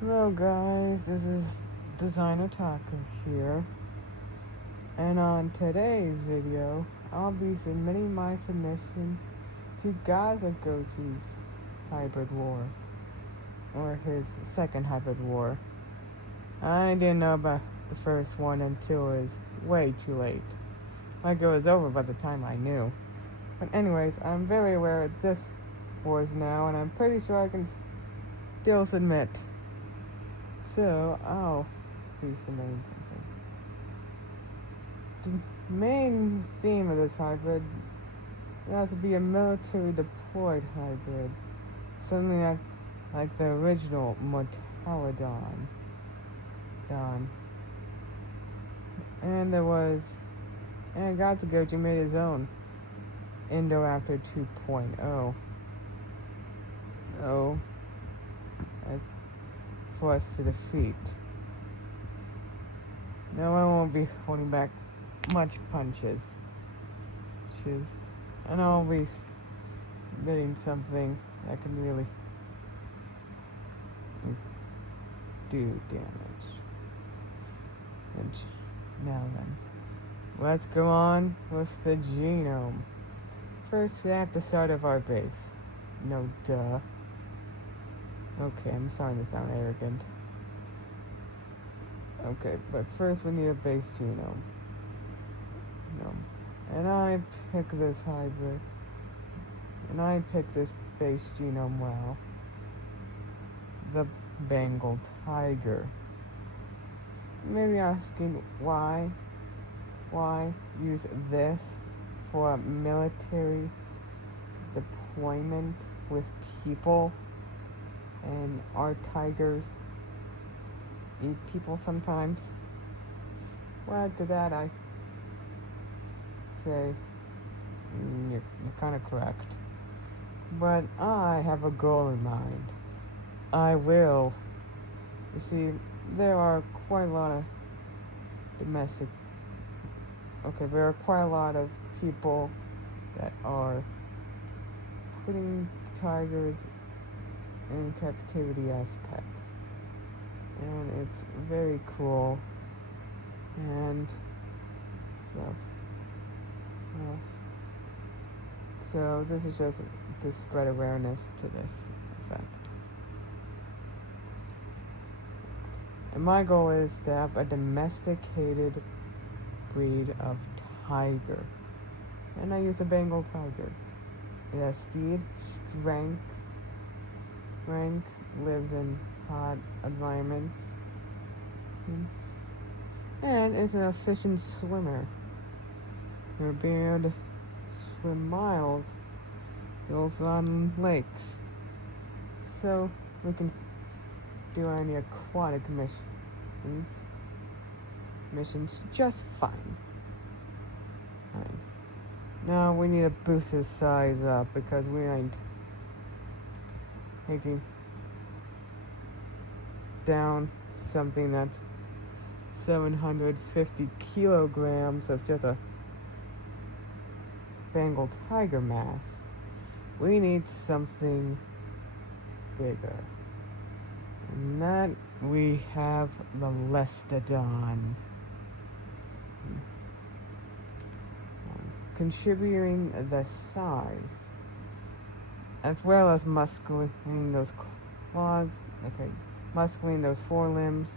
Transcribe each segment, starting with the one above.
Hello guys, this is Designer Taco here, and on today's video, I'll be submitting my submission to Gazagoji's hybrid war, or his second hybrid war. I didn't know about the first one until it was way too late. Like it was over by the time I knew. But anyways, I'm very aware of this wars now, and I'm pretty sure I can still submit. So, I'll be submitting something. The main theme of this hybrid has to be a military deployed hybrid. Something like the original Mortalodon. And Gazagoji made his own Indoraptor 2.0. Oh, for us to defeat. No, I won't be holding back much punches. And I'll be bidding something that can really do damage. And now then, let's go on with the genome. First, we have to start off our base. No duh. Okay, I'm starting to sound arrogant. Okay, but first we need a base genome. And I pick this hybrid. And I pick this base genome well. The Bengal tiger. Maybe asking why use this for a military deployment with people, and our tigers eat people sometimes? Well, to that I say, you're kind of correct. But I have a goal in mind. You see, there are quite a lot of there are quite a lot of people that are putting tigers in captivity as pets. And it's very cruel and stuff. So this is just to spread awareness to this effect. And my goal is to have a domesticated breed of tiger. And I use a Bengal tiger. It has speed, strength, lives in hot environments, and is an efficient swimmer. We're able to swim miles, hills on lakes. So we can do any aquatic missions just fine. Alright. Now we need to boost his size up because we ain't taking down something that's 750 kilograms of just a Bengal tiger mass. We need something bigger. And that we have the Lestodon. Contributing the size, as well as muscling those claws, muscling those forelimbs,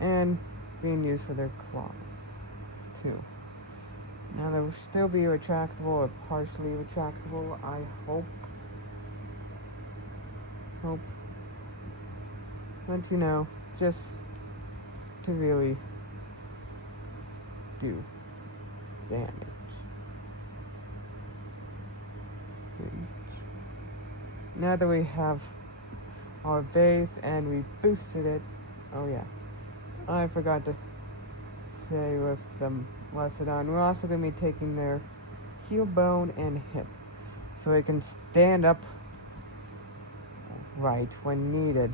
and being used for their claws too. Now they will still be retractable or partially retractable, I hope. But just to really do damage. Now that we have our base and we boosted it, oh yeah, I forgot to say with the Lestodon, we're also going to be taking their heel bone and hip, so it can stand up right when needed.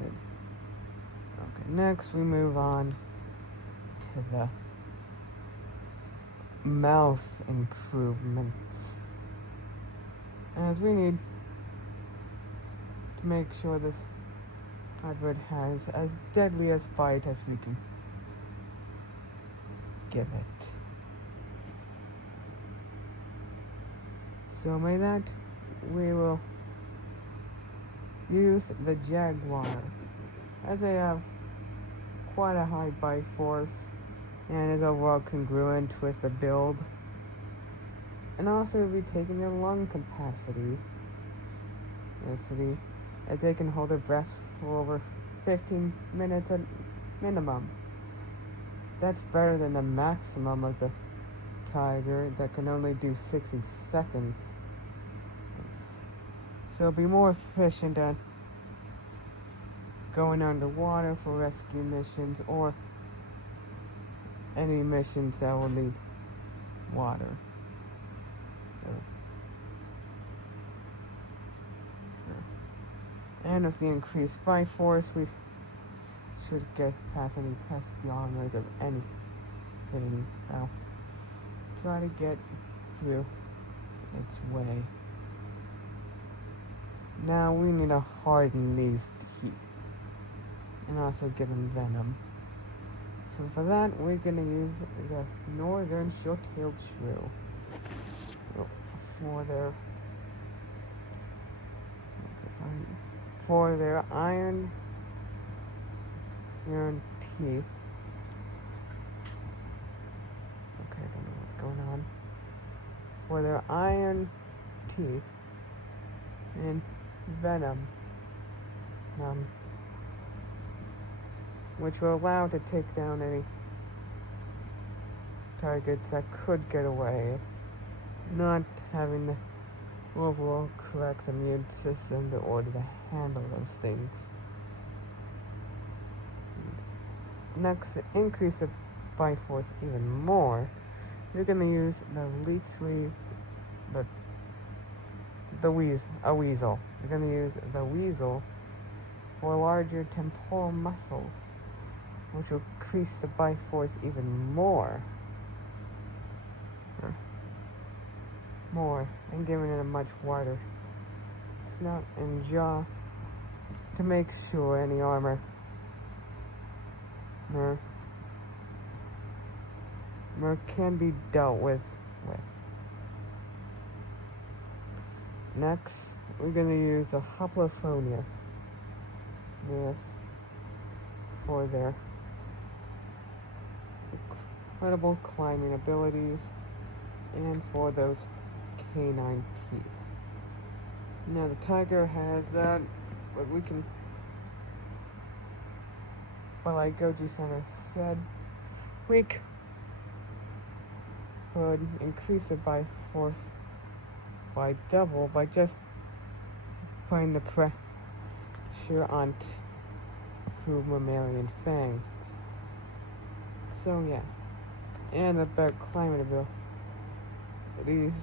Okay, next we move on to the mouth improvements, as we need make sure this hybrid has as deadly a bite as we can give it. So by that, we will use the Jaguar, as they have quite a high bite force and is overall congruent with the build, and also we'll be taking their lung capacity, as they can hold their breath for over 15 minutes at minimum. That's better than the maximum of the tiger that can only do 60 seconds. So it'll be more efficient at going underwater for rescue missions or any missions that will need water. And with the increased bite force, we should get past any pesky armors of anything. Now, try to get through its way. Now we need to harden these teeth and also give them venom. So for that, we're gonna use the Northern Short-tailed Shrew for their iron teeth. Okay, I don't know what's going on. For their iron teeth and venom, which will allow it to take down any targets that could get away if not having the overall correct immune system in order to handle those things. Next, to increase the bite force even more, you're going to use the leech sleeve, a weasel. You're going to use the weasel for larger temporal muscles, which will increase the bite force even more, and giving it a much wider snout and jaw to make sure any armor can be dealt with. Next, we're going to use a Hoplophoneus for their incredible climbing abilities and for those canine teeth. Now the tiger has that, but like Goji Center said, we could increase the bite force by double by just putting the pressure on two mammalian fangs. So yeah, and the better climate abilities.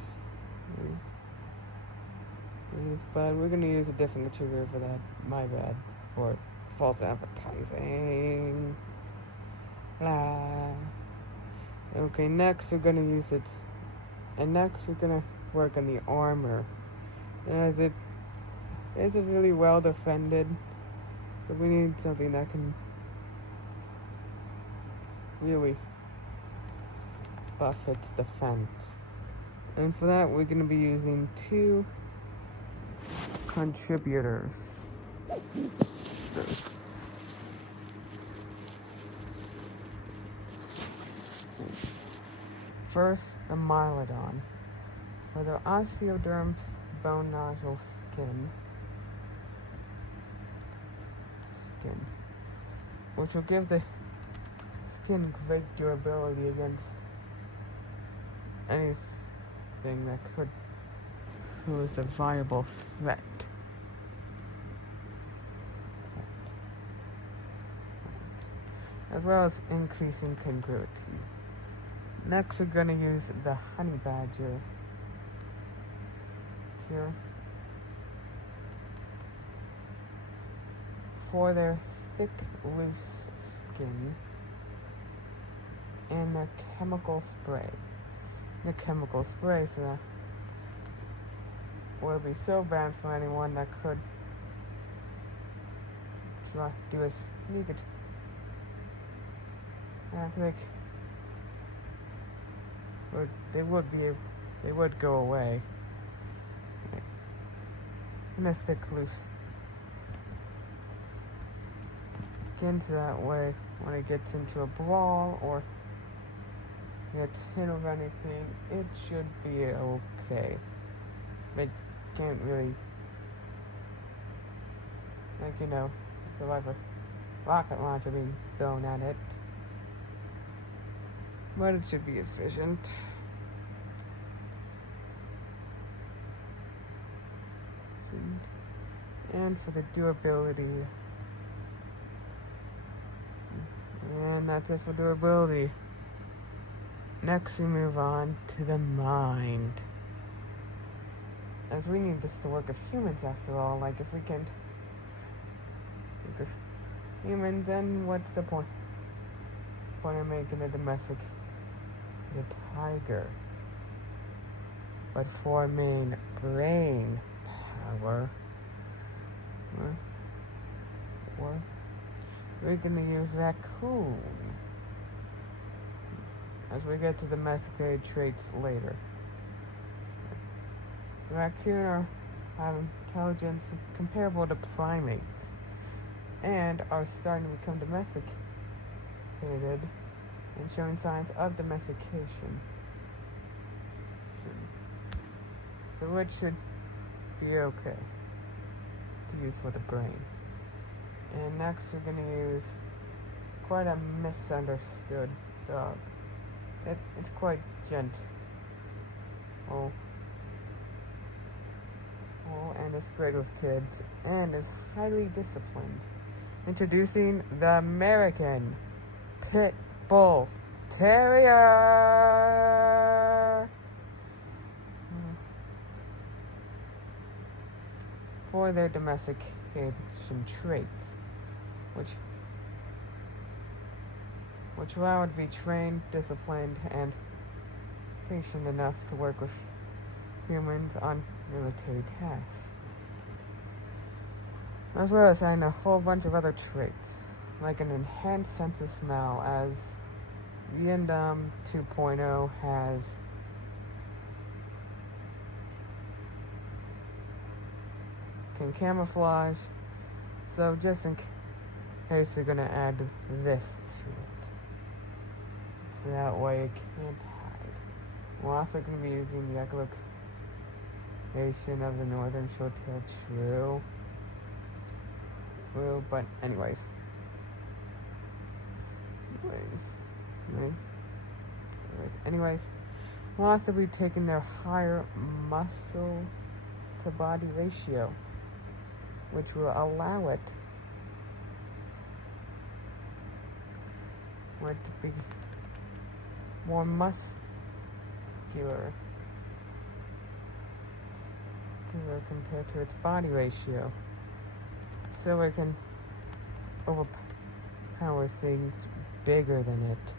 But we're gonna use a different trigger for that. My bad for false advertising. Okay, next we're gonna use it, and next we're gonna work on the armor, as it isn't really well defended, so we need something that can really buff its defense. And for that, we're going to be using two contributors. First, the Mylodon, for their osteoderm bone nodule skin, which will give the skin great durability against anything that could pose a viable threat. As well as increasing congruity. Next, we're going to use the honey badger here for their thick, loose skin and their chemical spray. The chemical spray, so that will be so bad for anyone that could do a sneak attack, like they would go away in a thick loose skins. That way, when it gets into a brawl or gets hit or anything, it should be okay. It can't really, like, survive a rocket launcher being thrown at it. But it should be efficient. And for the durability. And that's it for durability. Next we move on to the mind. As we need this to work with humans after all. Like, if we can work with humans, then what's the point of making a domesticated tiger? But for main brain power, or we can use raccoon, as we get to domesticated traits later. Raccoon have intelligence comparable to primates, and are starting to become domesticated and showing signs of domestication. So which should be okay to use for the brain. And next we're going to use quite a misunderstood dog. It's quite gentle. And is great with kids and is highly disciplined. Introducing the American Pit Bull Terrier. For their domestication traits, which allow it to be trained, disciplined, and patient enough to work with humans on military tasks, as well as having a whole bunch of other traits, like an enhanced sense of smell, as the Indom 2.0 has can camouflage. So just in case you're gonna add this to it, so that way it can't hide. We're also gonna be using the echolocation of the northern short-tailed shrew. But anyways, we'll also be taking their higher muscle to body ratio, which will allow it to be more muscular compared to its body ratio, so it can overpower things bigger than it.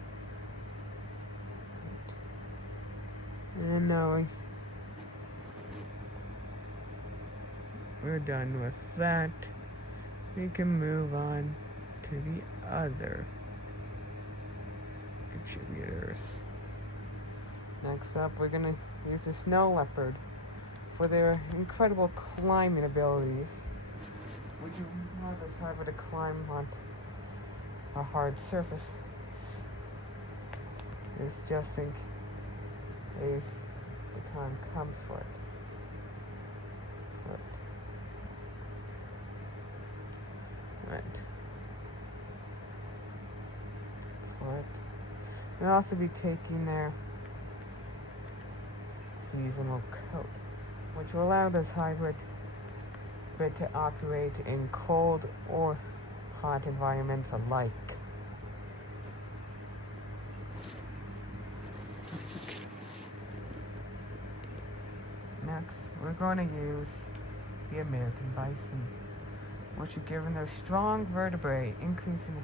And now we're done with that. We can move on to the other contributors. Next up, we're gonna use the snow leopard for their incredible climbing abilities, which allow this however to climb on a hard surface. It's just in case the time comes for it. We'll also be taking their seasonal coat, which will allow this hybrid to operate in cold or hot environments alike. Next, we're going to use the American bison, which are given their strong vertebrae, increasing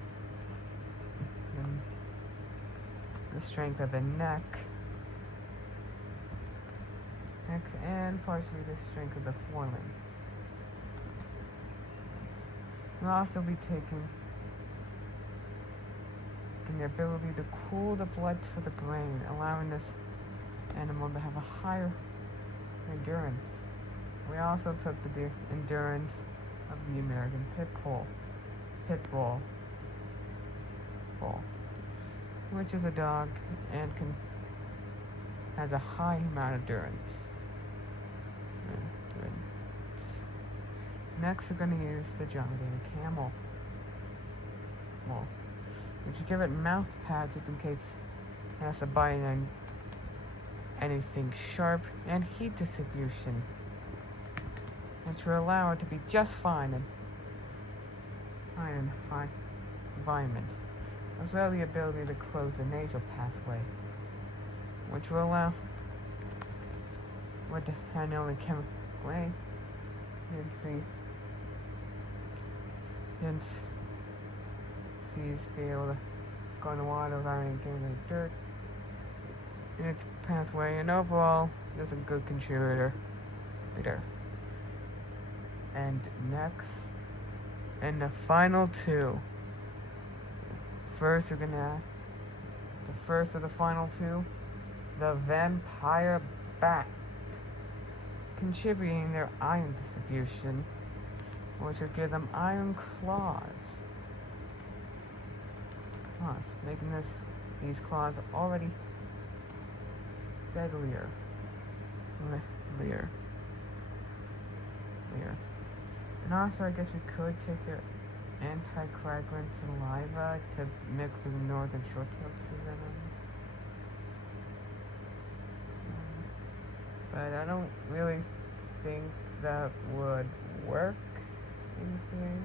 the strength of the neck, and partially the strength of the forelimbs. We'll also be taking the ability to cool the blood to the brain, allowing this animal to have a higher endurance. We also took the endurance of the American pit bull, which is a dog and has a high amount of endurance. Next, we're going to use the John Deere camel. We should give it mouth pads just in case it has to bite on anything sharp, and heat distribution, which will allow it to be just fine in high environments, as well as the ability to close the nasal pathway, which will allow with the handle and chemical way. You can see it's be able to go in the water without any dirt in its pathway, and overall, it's a good contributor. And next, and the final two. First, we're gonna the first of the final two, the vampire bat, contributing their iron distribution, which will give them iron claws, making these claws already deadlier. And also, I guess we could take their anticoagulant saliva to mix with the northern short-tailed tree venom. But I don't really think that would work in this way.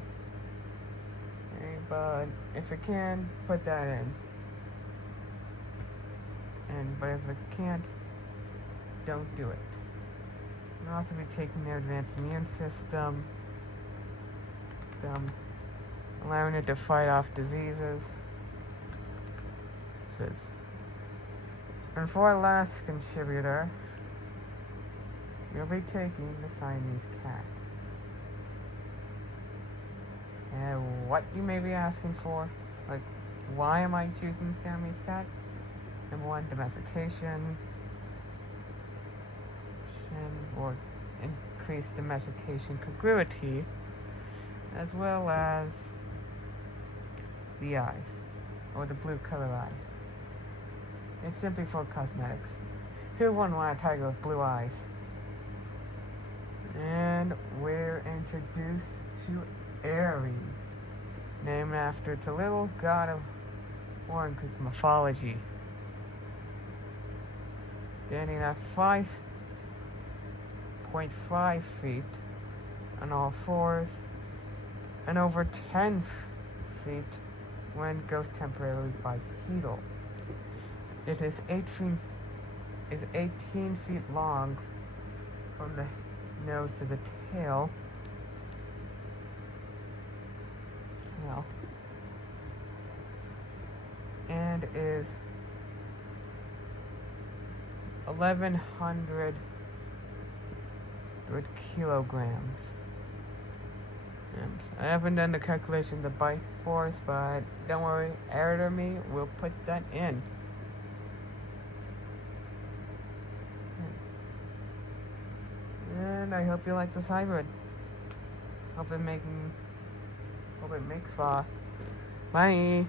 Okay, but if it can, put that in. But if it can't, don't do it. We'll also be taking their advanced immune system, allowing it to fight off diseases. And for our last contributor, we'll be taking the Siamese cat. And what you may be asking for, like, why am I choosing the Siamese cat? Number one, domestication, or increased domestication congruity, as well as the eyes, or the blue color eyes. It's simply for cosmetics. Who wouldn't want a tiger with blue eyes? And we're introduced to Aries, named after the little god of war in Greek mythology. Standing at 5.5 feet on all fours, and over 10 feet when it goes temporarily bipedal. It is 18 feet long from the nose to the tail. And is 1,100 kilograms. And I haven't done the calculation of the bite force, but don't worry, Eric me will put that in. And I hope you like this hybrid. Hope it makes far. Bye.